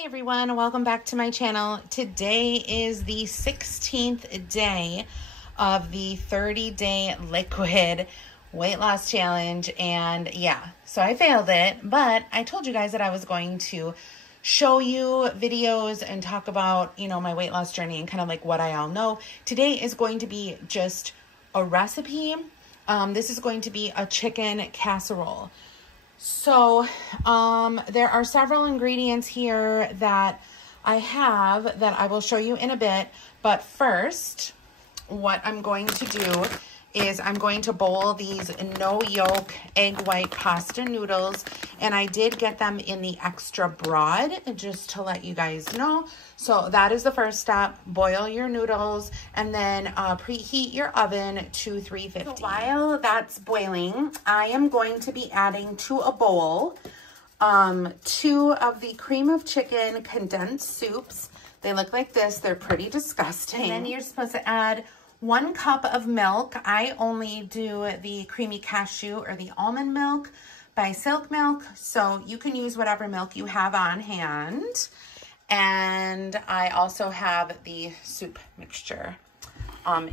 Hi everyone, welcome back to my channel. Today is the 16th day of the 30-day liquid weight loss challenge, and yeah, so I failed it, but I told you guys that I was going to show you videos and talk about, my weight loss journey and kind of like what I all know. Today is going to be just a recipe. This is going to be a chicken casserole. So, there are several ingredients here that I have that I will show you in a bit, but first, what I'm going to do is I'm going to boil these no yolk egg white pasta noodles, and I did get them in the extra broad, just to let you guys know. So that is the first step. Boil your noodles and then preheat your oven to 350. So while that's boiling, I am going to be adding to a bowl 2 of the cream of chicken condensed soups. They look like this. They're pretty disgusting. And then you're supposed to add 1 cup of milk. I only do the creamy cashew or the almond milk by Silk Milk, so you can use whatever milk you have on hand. And I also have the soup mixture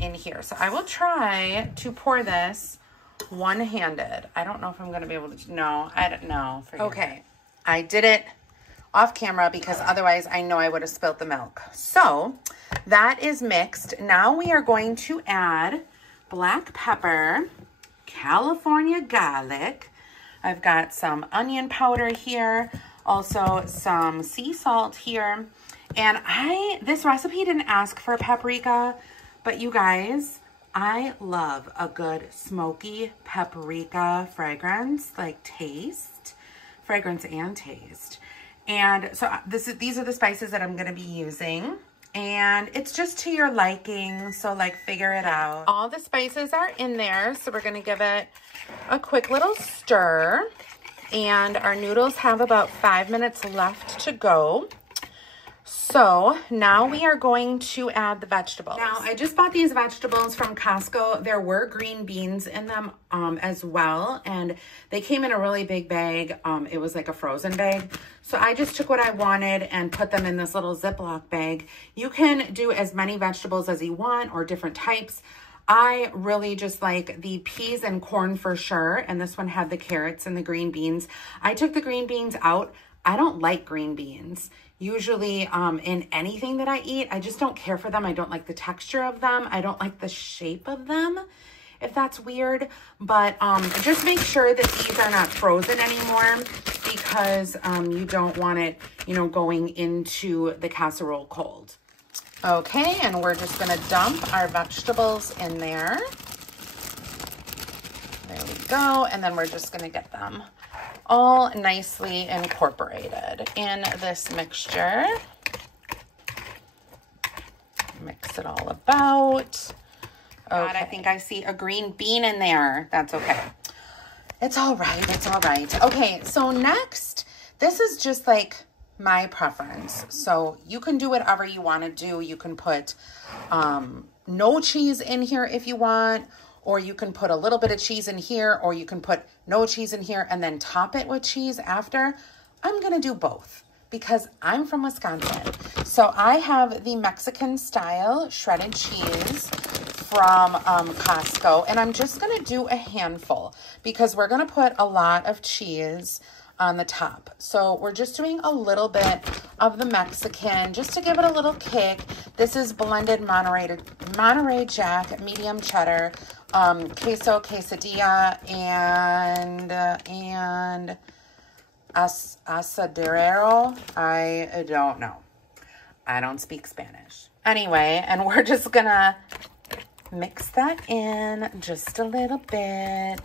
in here. So I will try to pour this one-handed. I don't know if I'm going to be able to. No, I don't know. Okay, I did it off camera because otherwise I know I would have spilled the milk. So that is mixed. Now we are going to add black pepper, California garlic. I've got some onion powder here, also some sea salt here. And this recipe didn't ask for paprika, but you guys, I love a good smoky paprika fragrance, like fragrance and taste. And so these are the spices that I'm going to be using. And it's just to your liking, so like figure it out. All the spices are in there, so we're going to give it a quick little stir. And our noodles have about 5 minutes left to go. So now we are going to add the vegetables. Now, I just bought these vegetables from Costco. There were green beans in them as well, and they came in a really big bag. It was like a frozen bag. So I just took what I wanted and put them in this little Ziploc bag. You can do as many vegetables as you want or different types. I really just like the peas and corn for sure, and this one had the carrots and the green beans. I took the green beans out. I don't like green beans. Usually in anything that I eat, I just don't care for them. I don't like the texture of them. I don't like the shape of them, if that's weird. But just make sure that these are not frozen anymore because you don't want it, going into the casserole cold. Okay, and we're just gonna dump our vegetables in there. There we go, and then we're just gonna get them all nicely incorporated in this mixture. Mix it all about. Okay. I think I see a green bean in there. That's okay. It's all right, it's all right. Okay, so next, this is just like my preference. So you can do whatever you want to do. You can put no cheese in here if you want, or you can put a little bit of cheese in here, or you can put no cheese in here and then top it with cheese after. I'm going to do both because I'm from Wisconsin. So I have the Mexican style shredded cheese from Costco, and I'm just going to do a handful because we're going to put a lot of cheese on the top. So we're just doing a little bit of the Mexican just to give it a little kick. This is blended Monterey Jack, medium cheddar, queso quesadilla, and asadero. I don't know. I don't speak Spanish. Anyway, and we're just gonna mix that in just a little bit.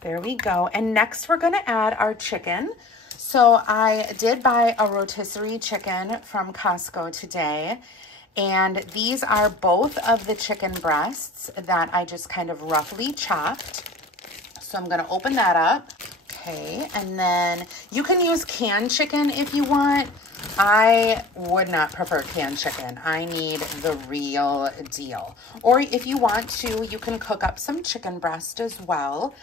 There we go. And next we're going to add our chicken. So I did buy a rotisserie chicken from Costco today. And these are both of the chicken breasts that I just kind of roughly chopped. So I'm going to open that up. Okay. And then you can use canned chicken if you want. I would not prefer canned chicken. I need the real deal. Or if you want to, you can cook up some chicken breast as well.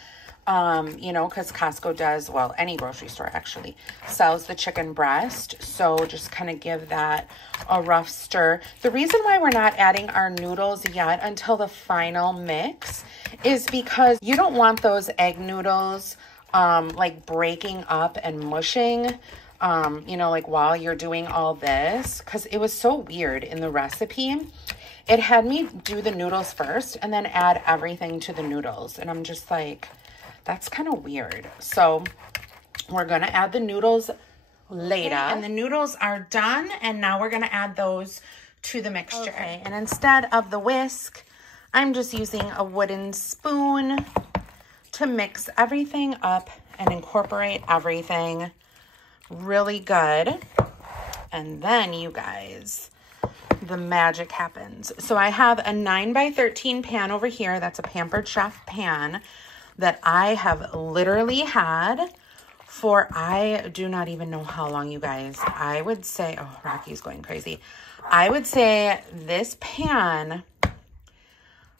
you know, because Costco does, well, any grocery store actually sells the chicken breast. So just kind of give that a rough stir. The reason why we're not adding our noodles yet until the final mix is because you don't want those egg noodles like breaking up and mushing, you know, like while you're doing all this, because it was so weird in the recipe. It had me do the noodles first and then add everything to the noodles. And I'm just like, that's kind of weird. So we're going to add the noodles later. Okay, and the noodles are done. And now we're going to add those to the mixture. Okay, and instead of the whisk, I'm just using a wooden spoon to mix everything up and incorporate everything really good. And then you guys, the magic happens. So I have a 9x13 pan over here. That's a Pampered Chef pan that I have literally had for, I do not even know how long, you guys. I would say, oh, Rocky's going crazy. I would say this pan,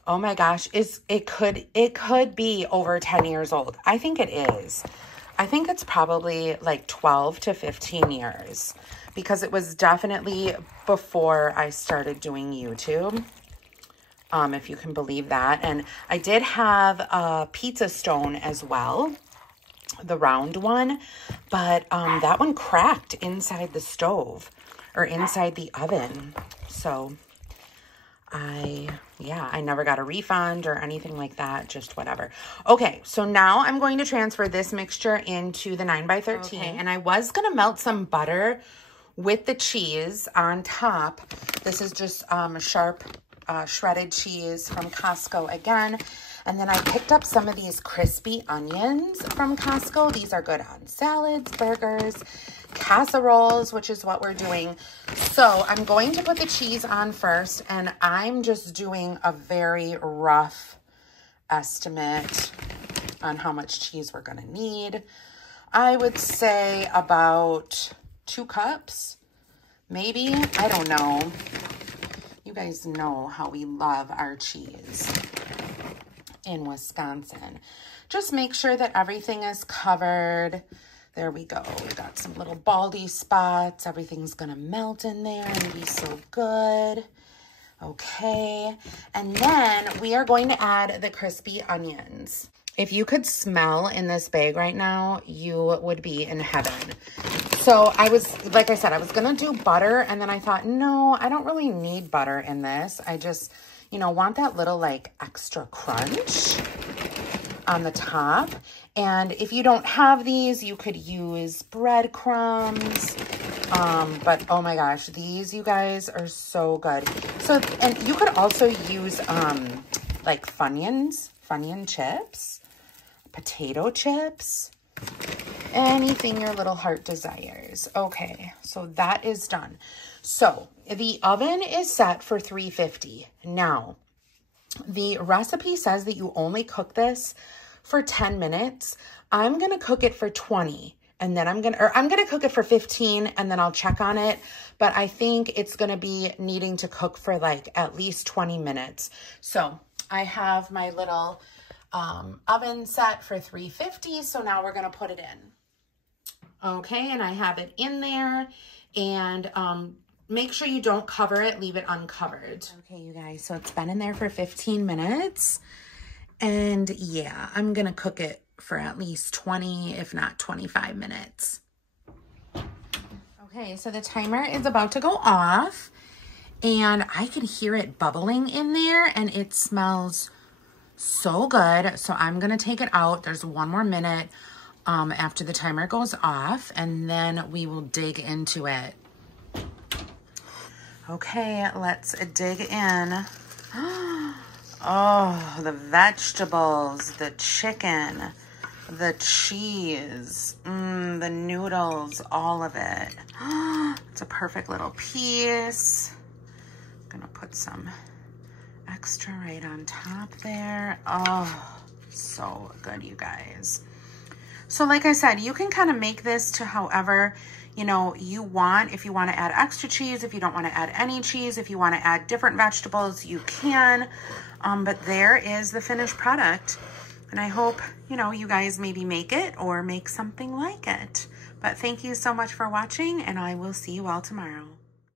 oh my gosh, it could be over 10 years old. I think it is. I think it's probably like 12 to 15 years because it was definitely before I started doing YouTube, if you can believe that. And I did have a pizza stone as well, the round one, but that one cracked inside the stove or inside the oven. So I never got a refund or anything like that, just whatever. Okay, so now I'm going to transfer this mixture into the 9x13. Okay. And I was going to melt some butter with the cheese on top. This is just sharp shredded cheese from Costco again. And then I picked up some of these crispy onions from Costco. These are good on salads, burgers, casseroles, which is what we're doing. So I'm going to put the cheese on first, and I'm just doing a very rough estimate on how much cheese we're gonna need. I would say about 2 cups, maybe. I don't know. You guys know how we love our cheese in Wisconsin. Just make sure that everything is covered. There we go. We got some little baldy spots. Everything's gonna melt in there and be so good. Okay. And then we are going to add the crispy onions. If you could smell in this bag right now, you would be in heaven. So I was, like I said, I was gonna do butter, and then I thought, no, I don't really need butter in this. I just, you know, want that little like extra crunch on the top. And if you don't have these, you could use breadcrumbs. But oh my gosh, these, you guys, are so good. So, and you could also use like Funyun chips, potato chips, anything your little heart desires. Okay, so that is done. So the oven is set for 350. Now, the recipe says that you only cook this for 10 minutes. I'm going to cook it for 20, and then I'm going to cook it for 15, and then I'll check on it. But I think it's going to be needing to cook for like at least 20 minutes. So I have my little oven set for 350. So now we're going to put it in. Okay. And I have it in there, and make sure you don't cover it, leave it uncovered. Okay, you guys, so it's been in there for 15 minutes. And yeah, I'm gonna cook it for at least 20, if not 25 minutes. Okay, so the timer is about to go off, and I can hear it bubbling in there, and it smells so good. So I'm gonna take it out. There's 1 more minute after the timer goes off, and then we will dig into it. Okay, let's dig in. Oh, the vegetables, the chicken, the cheese, the noodles, all of it. It's a perfect little piece. I'm gonna put some extra right on top there. Oh, so good, you guys. So like I said, you can kind of make this to however, you know, you want. If you want to add extra cheese, if you don't want to add any cheese, if you want to add different vegetables, you can. But there is the finished product. And I hope, you know, you guys maybe make it or make something like it. But thank you so much for watching, and I will see you all tomorrow.